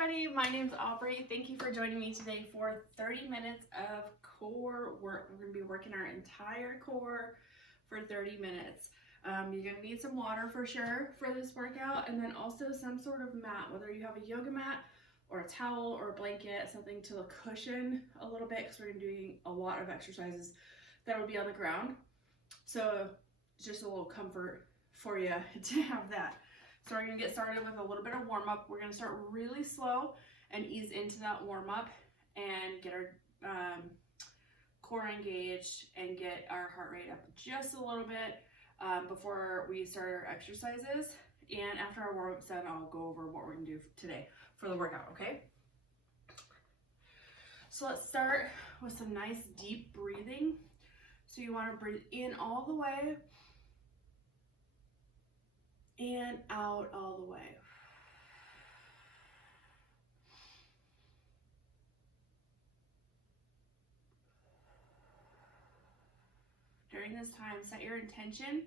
everybody, my name's Aubrey. Thank you for joining me today for 30 minutes of core work. We're going to be working our entire core for 30 minutes. You're going to need some water for sure for this workout, and then also some sort of mat, whether you have a yoga mat or a towel or a blanket, something to cushion a little bit, because we're going to be doing a lot of exercises that will be on the ground. So just a little comfort for you to have that. So we're going to get started with a little bit of warm-up. We're going to start really slow and ease into that warm-up and get our core engaged and get our heart rate up just a little bit before we start our exercises. And after our warm-up's done, I'll go over what we're going to do today for the workout, okay? So let's start with some nice deep breathing. So you want to breathe in all the way and out all the way. During this time, set your intention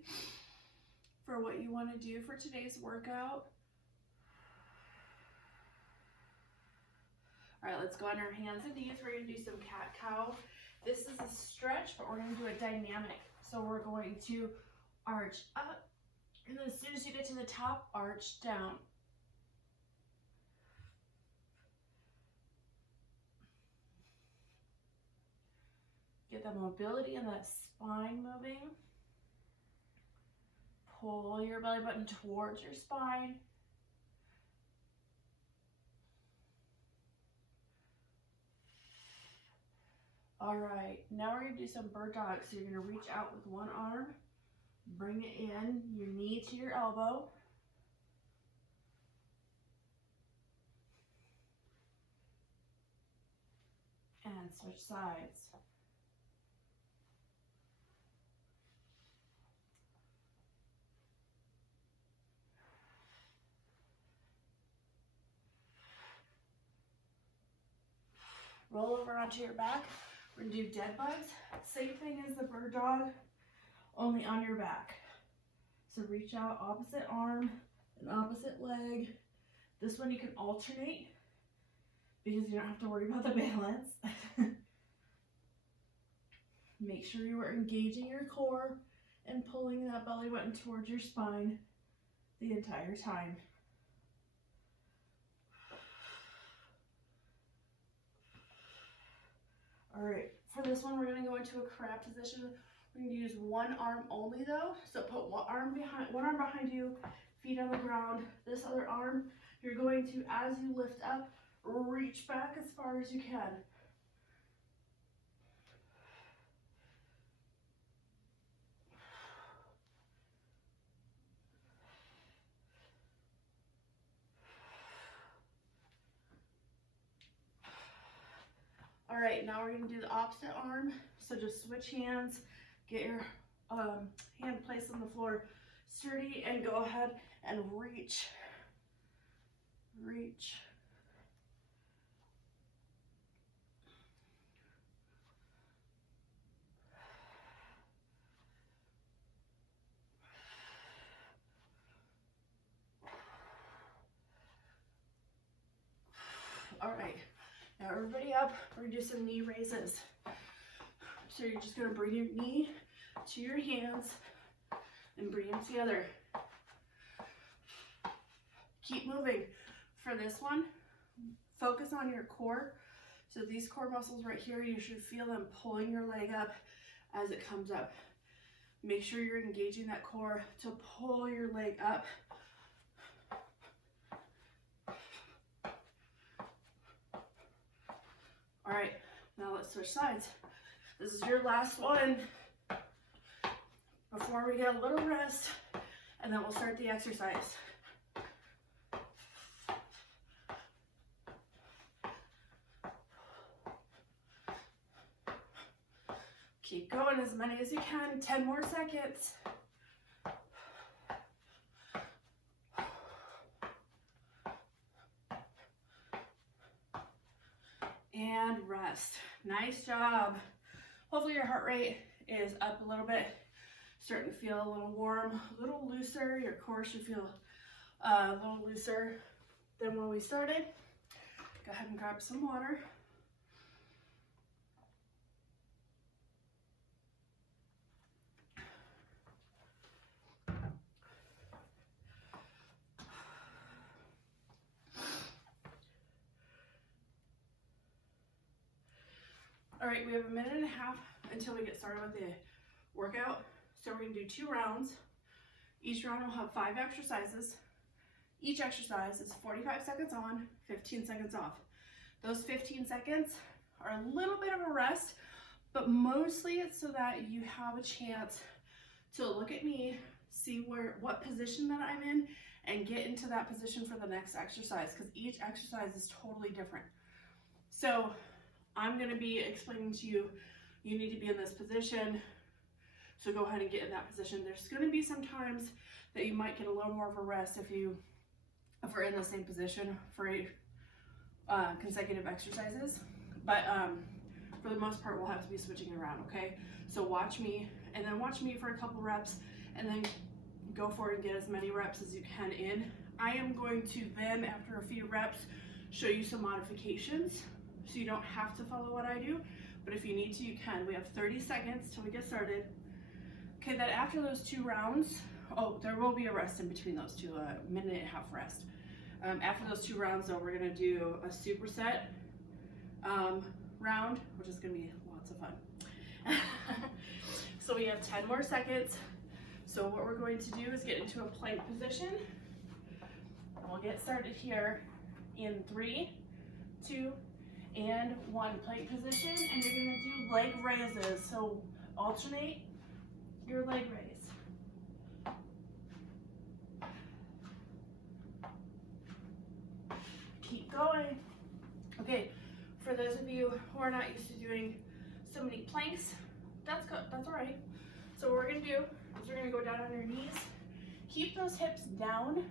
for what you want to do for today's workout. All right, let's go on our hands and knees. We're going to do some cat-cow. This is a stretch, but we're going to do it dynamic. So we're going to arch up, and then as soon as you get to the top, arch down. Get that mobility and that spine moving. Pull your belly button towards your spine. All right, now we're going to do some bird dog. So you're going to reach out with one arm, bring it in, your knee to your elbow. And switch sides. Roll over onto your back. We're going to do dead bugs. Same thing as the bird dog, only on your back. So reach out, opposite arm and opposite leg. This one you can alternate because you don't have to worry about the balance. Make sure you are engaging your core and pulling that belly button towards your spine the entire time. All right, for this one, we're going to go into a crab position. We're going to use one arm only though. So put one arm behind you, feet on the ground. This other arm, you're going to, as you lift up, reach back as far as you can. All right, now we're going to do the opposite arm. So just switch hands, get your hand placed on the floor sturdy, and go ahead and reach. Reach. All right. Now everybody up, we're gonna do some knee raises. So you're just gonna bring your knee to your hands and bring them together. Keep moving. For this one, focus on your core. So these core muscles right here, you should feel them pulling your leg up as it comes up. Make sure you're engaging that core to pull your leg up. All right, now let's switch sides. This is your last one before we get a little rest, and then we'll start the exercise. Keep going as many as you can, 10 more seconds. And rest. Nice job. Hopefully your heart rate is up a little bit, starting to feel a little warm, a little looser. Your core should feel a little looser than when we started. Go ahead and grab some water. All right, we have a minute and a half until we get started with the workout. So we're gonna do 2 rounds. Each round will have 5 exercises. Each exercise is 45 seconds on, 15 seconds off. Those 15 seconds are a little bit of a rest, but mostly it's so that you have a chance to look at me, see what position that I'm in, and get into that position for the next exercise, because each exercise is totally different. So I'm going to be explaining to you, you need to be in this position, so go ahead and get in that position. There's going to be some times that you might get a little more of a rest if we're in the same position for consecutive exercises, but for the most part we'll have to be switching around, okay? So watch me, and then watch me for a couple reps, and then go for it and get as many reps as you can in. I am going to then, after a few reps, show you some modifications, so you don't have to follow what I do, but if you need to, you can. We have 30 seconds till we get started. Okay, then after those 2 rounds, oh, there will be a rest in between those 2, a minute and a half rest. After those 2 rounds, though, we're gonna do a superset round, which is gonna be lots of fun. So we have 10 more seconds. So what we're going to do is get into a plank position. We'll get started here in 3, 2, and 1. Plank position, and you're gonna do leg raises. So alternate your leg raise. Keep going. Okay, for those of you who are not used to doing so many planks, that's good, that's all right. So what we're gonna do is we're gonna go down on your knees, keep those hips down,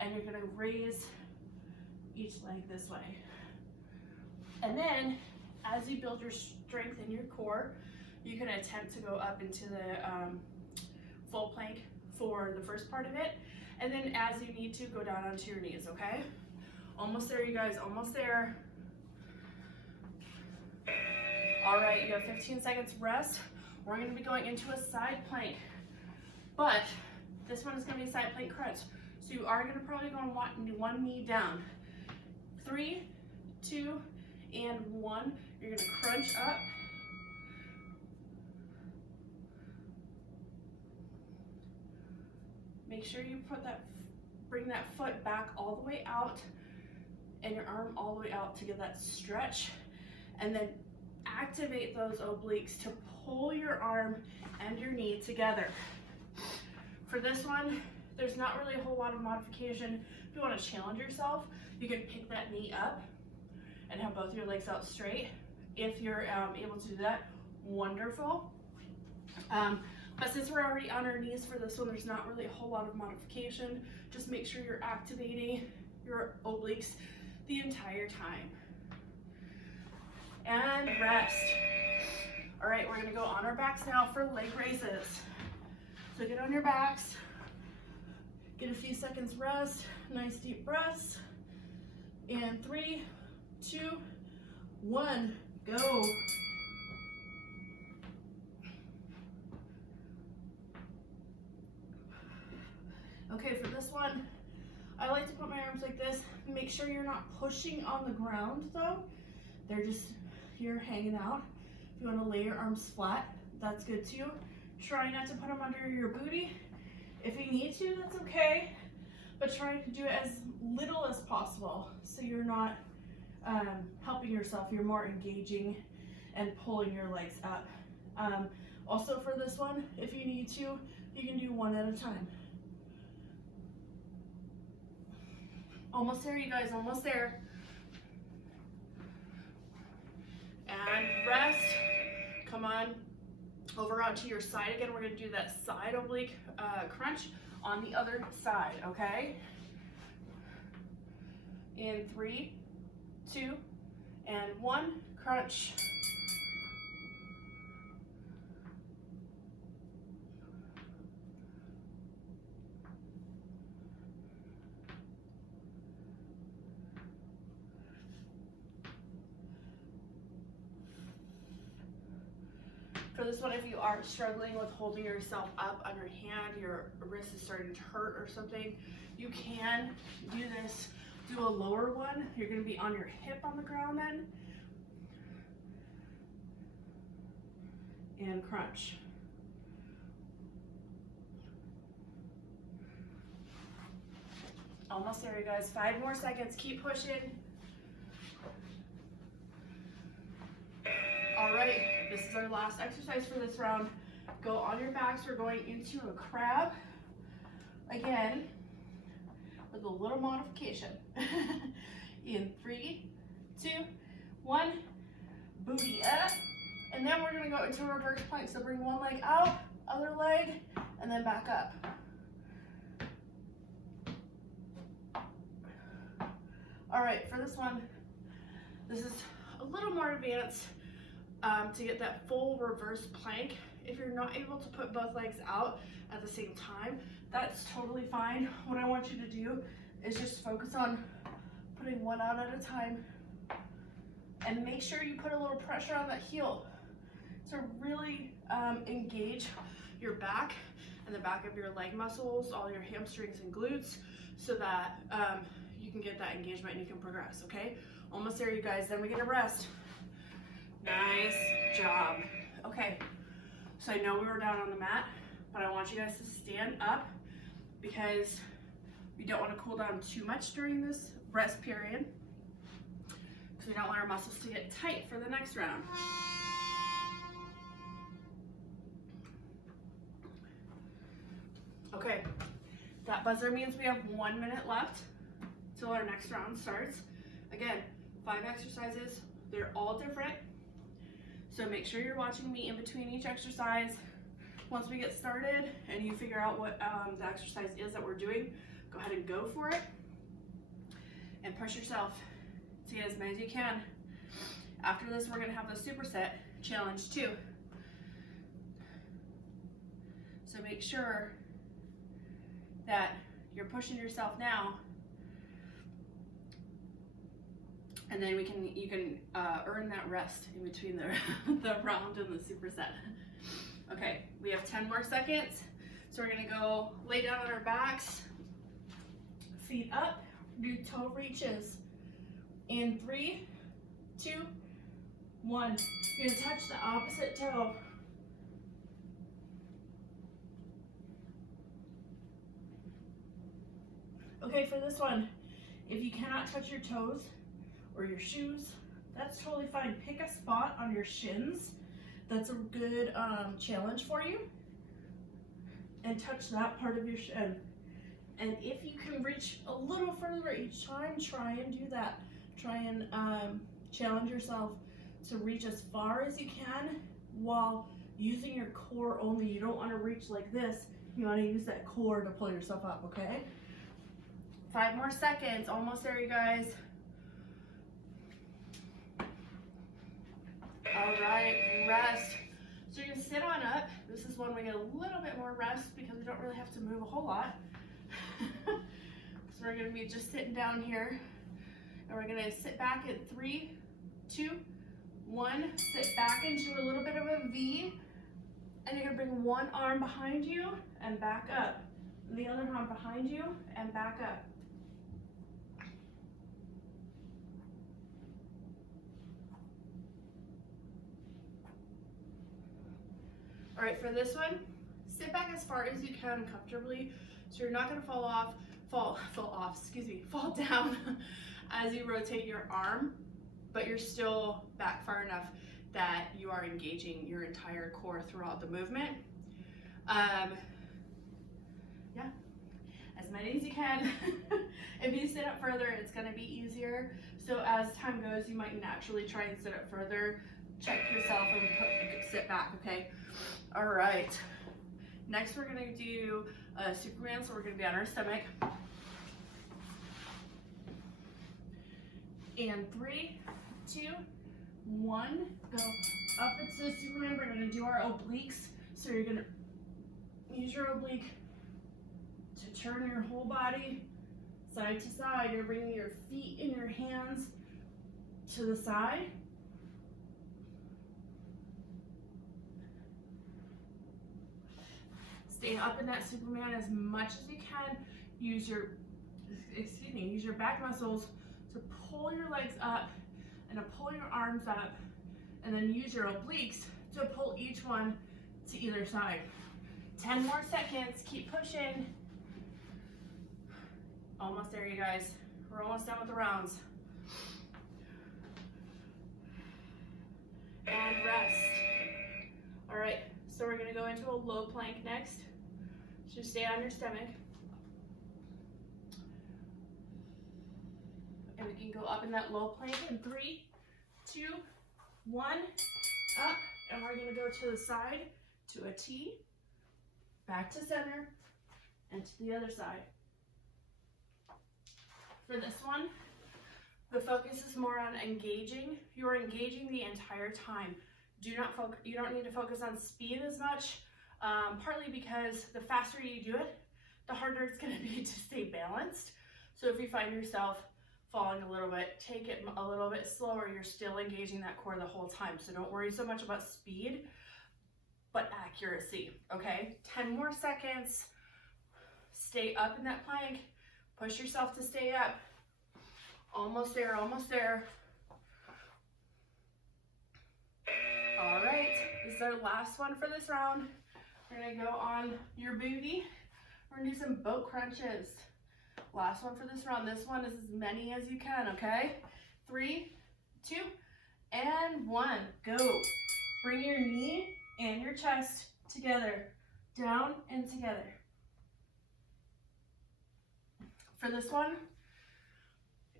and you're gonna raise each leg this way. And then, as you build your strength in your core, you can attempt to go up into the full plank for the first part of it, and then as you need to, go down onto your knees, okay? Almost there, you guys, almost there. All right, you have 15 seconds rest. We're gonna be going into a side plank, but this one is gonna be a side plank crunch. So you are gonna probably go on one knee down. 3, 2, and 1. You're gonna crunch up. Make sure you bring that foot back all the way out and your arm all the way out to get that stretch, and then activate those obliques to pull your arm and your knee together. For this one, there's not really a whole lot of modification. If you want to challenge yourself, you can pick that knee up and have both your legs out straight. If you're able to do that, wonderful. But since we're already on our knees for this one, there's not really a whole lot of modification. Just make sure you're activating your obliques the entire time. And rest. All right, we're gonna go on our backs now for leg raises. So get on your backs, get a few seconds rest, nice deep breaths. And 3, 2, 1, go. Okay, for this one, I like to put my arms like this. Make sure you're not pushing on the ground though. They're just here hanging out. If you want to lay your arms flat, that's good too. Try not to put them under your booty. If you need to, that's okay. But try to do it as little as possible so you're not helping yourself. You're more engaging and pulling your legs up. Also for this one, if you need to, you can do one at a time. Almost there, you guys, almost there. And rest. Come on over onto your side again. We're gonna do that side oblique crunch on the other side, okay? In 3, 2, and 1, crunch. For this one, if you are struggling with holding yourself up on your hand, your wrist is starting to hurt or something, you can do this. Do a lower one. You're going to be on your hip on the ground then. And crunch. Almost there, you guys. 5 more seconds. Keep pushing. All right, this is our last exercise for this round. Go on your backs. We're going into a crab. Again, with a little modification. In 3, 2, 1, booty up. And then we're gonna go into a reverse plank. So bring one leg out, other leg, and then back up. All right, for this one, this is a little more advanced to get that full reverse plank. If you're not able to put both legs out at the same time, that's totally fine. What I want you to do is just focus on putting one out at a time, and make sure you put a little pressure on that heel to really engage your back and the back of your leg muscles, all your hamstrings and glutes, so that you can get that engagement and you can progress, okay? Almost there, you guys. Then we get a rest. Nice job. Okay, so I know we were down on the mat, but I want you guys to stand up because we don't want to cool down too much during this rest period, because we don't want our muscles to get tight for the next round. Okay, that buzzer means we have 1 minute left till our next round starts. Again, 5 exercises, they're all different. So make sure you're watching me in between each exercise. Once we get started and you figure out what the exercise is that we're doing, go ahead and go for it and push yourself to get as many as you can. After this, we're gonna have the superset challenge too. So make sure that you're pushing yourself now, and then you can earn that rest in between the round and the superset. Okay, we have 10 more seconds. So we're gonna go lay down on our backs, feet up, do toe reaches. In 3, 2, 1. You're gonna touch the opposite toe. Okay, for this one, if you cannot touch your toes or your shoes, that's totally fine. Pick a spot on your shins that's a good challenge for you, and touch that part of your shin. And if you can reach a little further each time, try and do that. Try and challenge yourself to reach as far as you can while using your core only. You don't want to reach like this. You want to use that core to pull yourself up, okay? 5 more seconds, almost there, you guys. All right, rest. So you're gonna sit on up. This is when we get a little bit more rest because we don't really have to move a whole lot. So we're gonna be just sitting down here, and we're gonna sit back at 3, 2, 1. Sit back into a little bit of a V, and you're gonna bring one arm behind you and back up. The other arm behind you and back up. All right, for this one, sit back as far as you can comfortably, so you're not gonna fall down as you rotate your arm, but you're still back far enough that you are engaging your entire core throughout the movement. Yeah, as many as you can. If you sit up further, it's gonna be easier. So as time goes, you might naturally try and sit up further. Check yourself and sit back, okay? All right, next we're gonna do Superman, so we're gonna be on our stomach. And 3, 2, 1, go up into Superman. We're gonna do our obliques. So you're gonna use your oblique to turn your whole body side to side. You're bringing your feet and your hands to the side. Stay up in that Superman as much as you can. Use your back muscles to pull your legs up and to pull your arms up, and then use your obliques to pull each one to either side. 10 more seconds, keep pushing. Almost there, you guys. We're almost done with the rounds. And rest. All right, so we're gonna go into a low plank next. So stay on your stomach. And we can go up in that low plank in 3, 2, 1, up. And we're gonna go to the side, to a T, back to center, and to the other side. For this one, the focus is more on engaging. You're engaging the entire time. You don't need to focus on speed as much, partly because the faster you do it, the harder it's gonna be to stay balanced. So if you find yourself falling a little bit, take it a little bit slower. You're still engaging that core the whole time. So don't worry so much about speed, but accuracy, okay? 10 more seconds. Stay up in that plank. Push yourself to stay up. Almost there, almost there. All right, this is our last one for this round. We're gonna go on your booty. We're gonna do some boat crunches. Last one for this round. This one is as many as you can, okay? 3, 2, and 1, go. Bring your knee and your chest together, down and together. For this one,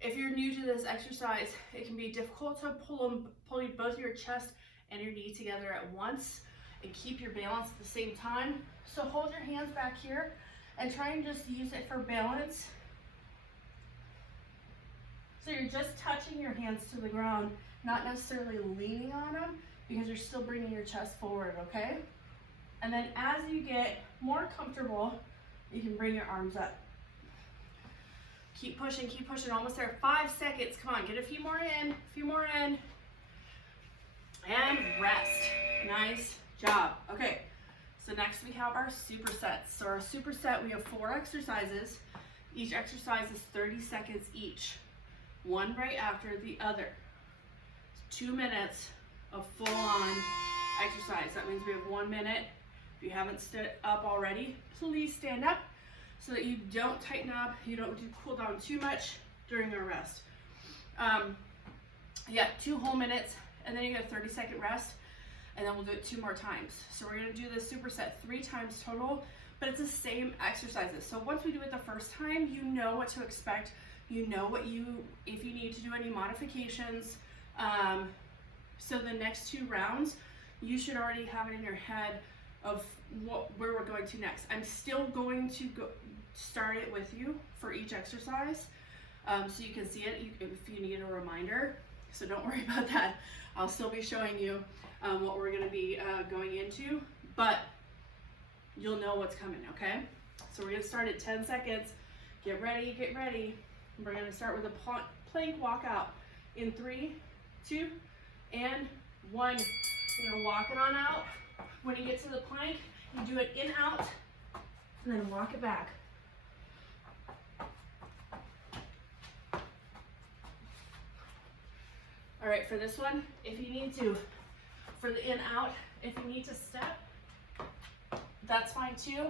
if you're new to this exercise, it can be difficult to pull both your chest and your knee together at once and keep your balance at the same time. So hold your hands back here and try and just use it for balance. So you're just touching your hands to the ground, not necessarily leaning on them, because you're still bringing your chest forward, okay? And then as you get more comfortable, you can bring your arms up. Keep pushing, almost there. 5 seconds, come on, get a few more in, and rest. Nice job. Okay, so next we have our supersets. So our superset, we have 4 exercises. Each exercise is 30 seconds each, one right after the other. It's 2 minutes of full-on exercise. That means we have 1 minute. If you haven't stood up already, please stand up so that you don't tighten up, you don't cool down too much during our rest. 2 whole minutes, and then you get a 30-second rest, and then we'll do it 2 more times. So we're gonna do this superset 3 times total, but it's the same exercises. So once we do it the first time, you know what to expect. You know if you need to do any modifications. So the next 2 rounds, you should already have it in your head of where we're going to next. I'm still going to start it with you for each exercise, so you can see it if you need a reminder. So don't worry about that. I'll still be showing you what we're going to be going into, but you'll know what's coming, okay? So we're going to start at 10 seconds. Get ready, get ready. We're going to start with a plank walkout in 3, 2, and 1. You're going to walk it on out. When you get to the plank, you do it in, out, and then walk it back. All right, for this one, if you need to, for the in, out, if you need to step, that's fine too.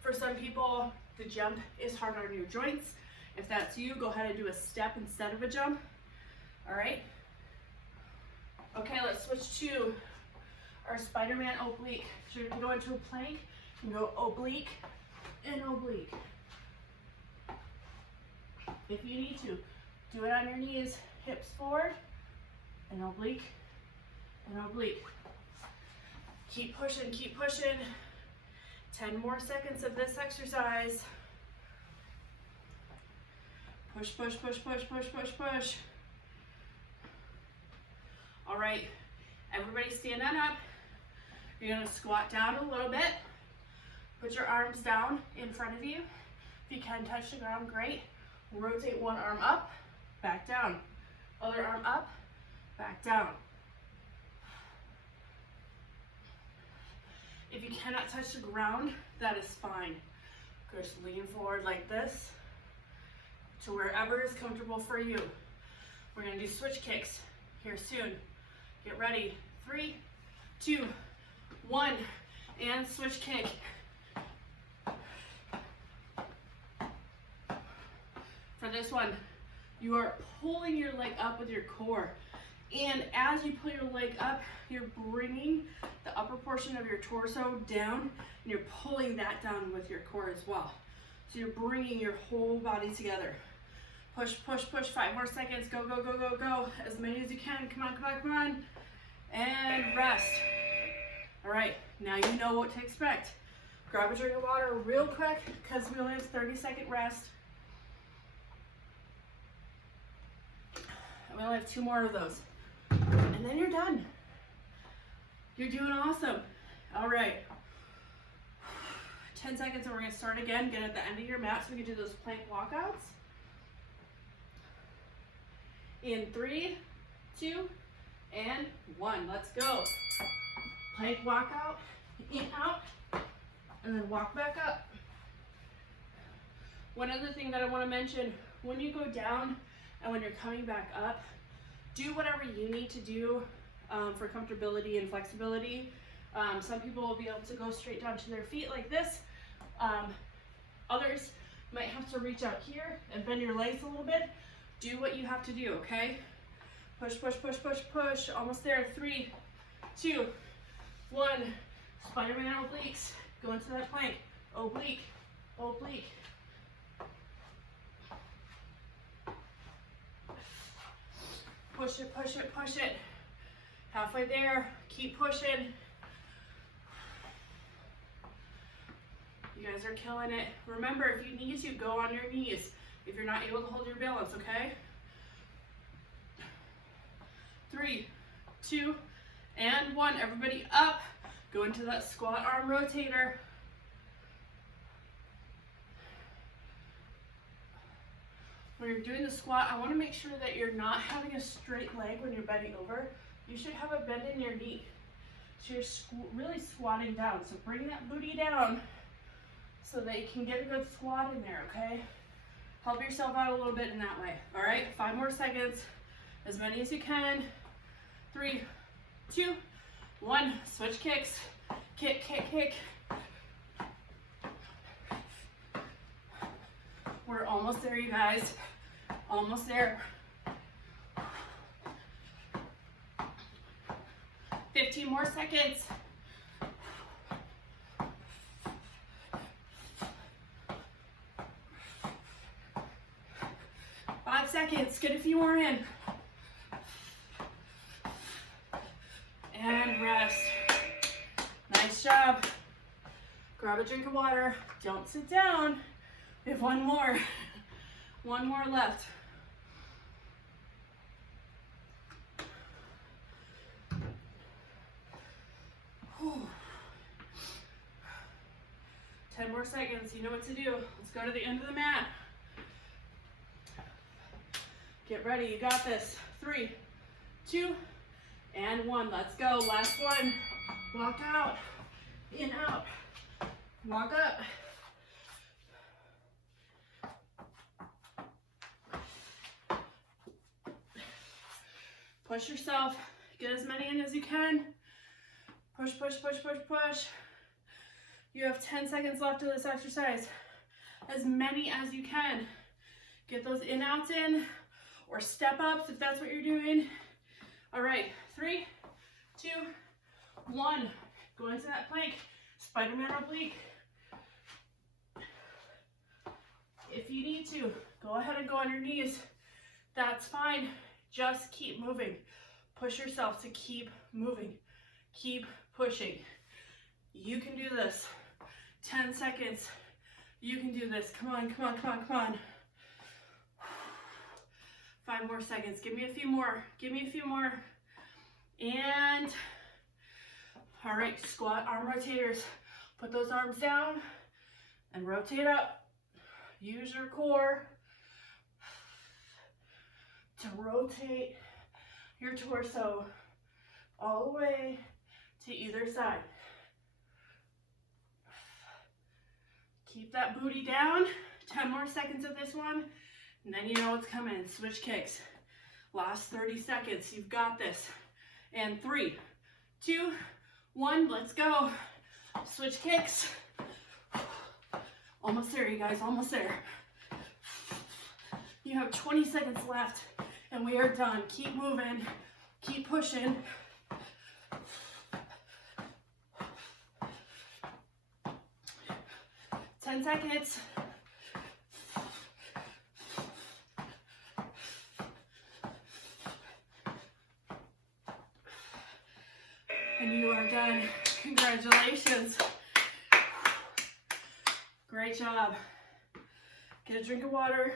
For some people, the jump is hard on your joints. If that's you, go ahead and do a step instead of a jump. All right. Okay, let's switch to our Spiderman oblique. So you're gonna go into a plank, you can go oblique and oblique. If you need to, do it on your knees, hips forward, and oblique, and oblique. Keep pushing, keep pushing. 10 more seconds of this exercise. Push, push, push, push, push, push, push. All right, everybody stand on up. You're gonna squat down a little bit. Put your arms down in front of you. If you can touch the ground, great. Rotate one arm up, back down. Other arm up, back down. If you cannot touch the ground, that is fine. Just lean forward like this to wherever is comfortable for you. We're gonna do switch kicks here soon. Get ready. 3, 2, 1, and switch kick. For this one, you are pulling your leg up with your core. And as you pull your leg up, you're bringing the upper portion of your torso down, and you're pulling that down with your core as well. So you're bringing your whole body together. Push, push, push. 5 more seconds. Go, go, go, go, go. As many as you can. Come on, come on, come on. And rest. All right, now you know what to expect. Grab a drink of water real quick because we only have 30-second rest. And we only have 2 more of those. And then you're done. You're doing awesome. All right. 10 seconds and we're gonna start again. Get at the end of your mat so we can do those plank walkouts. In 3, 2, and 1. Let's go. Plank walkout, in, out, and then walk back up. One other thing that I want to mention, when you go down and when you're coming back up, do whatever you need to do for comfortability and flexibility. Some people will be able to go straight down to their feet like this. Others might have to reach out here and bend your legs a little bit. Do what you have to do, okay? Push, push, push, push, push. Almost there. 3, 2, 1. Spiderman obliques. Go into that plank. Oblique, oblique. Push it, push it, push it. Halfway there. Keep pushing. You guys are killing it. Remember, if you need to, go on your knees if you're not able to hold your balance, okay? 3, 2, and 1. Everybody up. Go into that squat arm rotator. When you're doing the squat, I want to make sure that you're not having a straight leg when you're bending over. You should have a bend in your knee. So you're really squatting down. So bring that booty down so that you can get a good squat in there, okay? Help yourself out a little bit in that way. All right, 5 more seconds. As many as you can. 3, 2, 1. Switch kicks. Kick, kick, kick. We're almost there, you guys. Almost there. 15 more seconds. Five seconds. Get a few more in. And rest. Nice job. Grab a drink of water. Don't sit down. We have 1 more. 1 more left. Whew. 10 more seconds. You know what to do. Let's go to the end of the mat. Get ready. You got this. 3, 2, and 1. Let's go. Last one. Walk out. In, out. Walk up. Push yourself. Get as many in as you can. Push, push, push, push, push. You have 10 seconds left of this exercise. As many as you can. Get those in-outs in, or step-ups if that's what you're doing. All right, 3, 2, 1. Go into that plank. Spiderman oblique. If you need to, go ahead and go on your knees. That's fine. Just keep moving. Push yourself to keep moving. Keep pushing. You can do this. 10 seconds. You can do this. Come on, come on, come on, come on. 5 more seconds. Give me a few more. Give me a few more. And, all right, squat arm rotators. Put those arms down and rotate up. Use your core to rotate your torso all the way to either side. Keep that booty down. 10 more seconds of this one, and then you know what's coming. Switch kicks. Last 30 seconds. You've got this. And 3, 2, 1. Let's go. Switch kicks. Almost there, you guys. Almost there. You have 20 seconds left, and we are done. Keep moving. Keep pushing. 10 seconds. And you are done. Congratulations. Great job. Get a drink of water.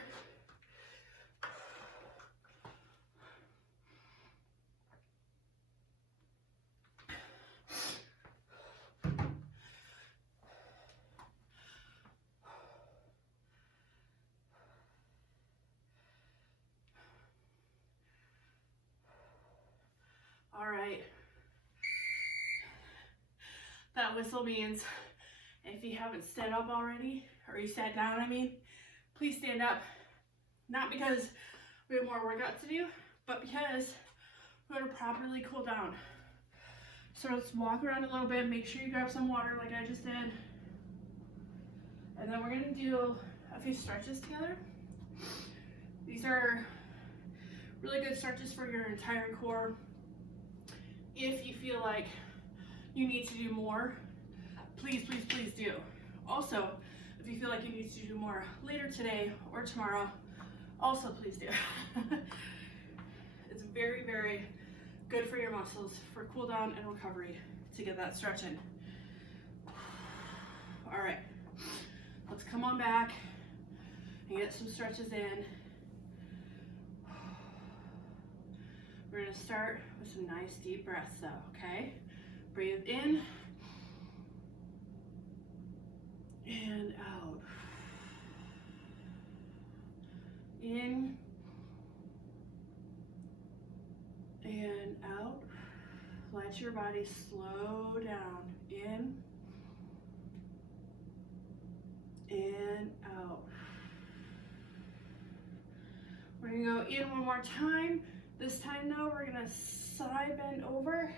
All right. That whistle means if you haven't stood up already, or you sat down, I mean, please stand up. Not because we have more workout to do, but because we want to properly cool down. So let's walk around a little bit, make sure you grab some water like I just did. And then we're gonna do a few stretches together. These are really good stretches for your entire core. If you feel like you need to do more, please, please, please do. Also, if you feel like you need to do more later today or tomorrow, also please do. It's very, very good for your muscles for cool down and recovery to get that stretch in. All right, let's come on back and get some stretches in. We're gonna start with some nice deep breaths though, okay? Breathe in and out. In and out. Let your body slow down. In and out. We're gonna go in one more time. This time though, we're gonna side bend over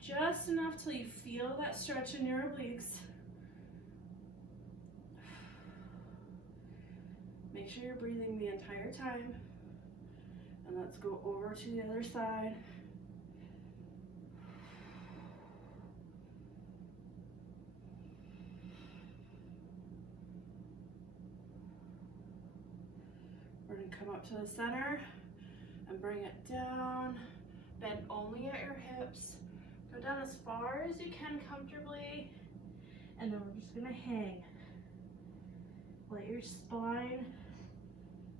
just enough till you feel that stretch in your obliques. Make sure you're breathing the entire time. And let's go over to the other side. We're gonna come up to the center and bring it down. Bend only at your hips. Go down as far as you can comfortably. And then we're just gonna hang. Let your spine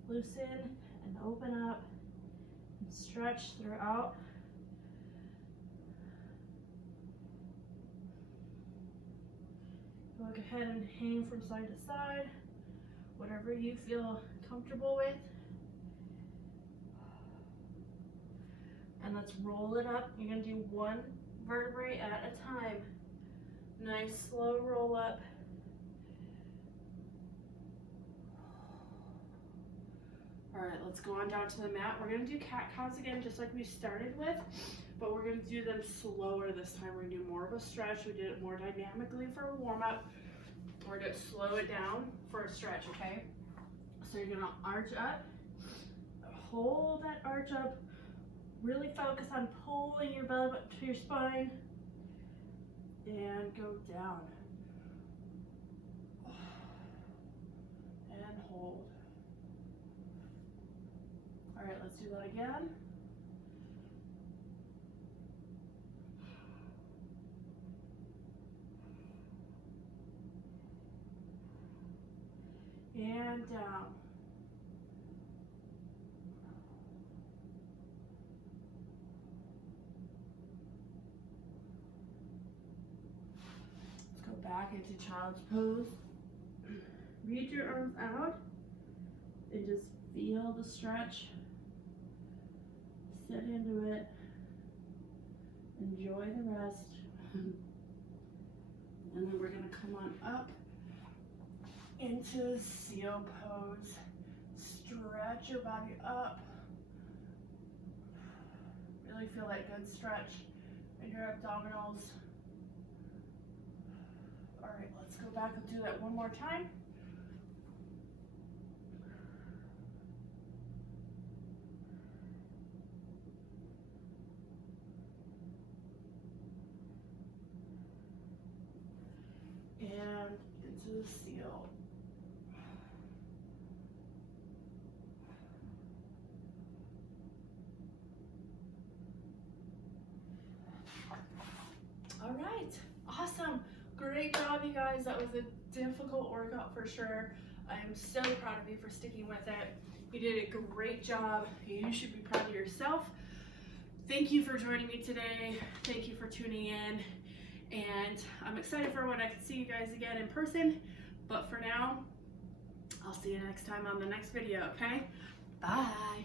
loosen and open up and stretch throughout. Go ahead and hang from side to side, whatever you feel comfortable with. And let's roll it up. You're gonna do one vertebrae at a time. Nice slow roll up. All right, let's go on down to the mat. We're gonna do cat-cows again, just like we started with, but we're gonna do them slower this time. We're gonna do more of a stretch. We did it more dynamically for a warm-up. We're gonna slow it down for a stretch, okay? So you're gonna arch up, hold that arch up, really focus on pulling your belly button to your spine, and go down. And hold. All right, let's do that again. And down. Let's go back into child's pose. Reach your arms out and just feel the stretch. Sit into it. Enjoy the rest. And then we're going to come on up into seal pose. Stretch your body up. Really feel that good stretch in your abdominals. All right, let's go back and do that one more time. And into the seal. All right, awesome. Great job, you guys. That was a difficult workout for sure. I am so proud of you for sticking with it. You did a great job. You should be proud of yourself. Thank you for joining me today. Thank you for tuning in. And I'm excited for when I can see you guys again in person. But for now, I'll see you next time on the next video, okay? Bye.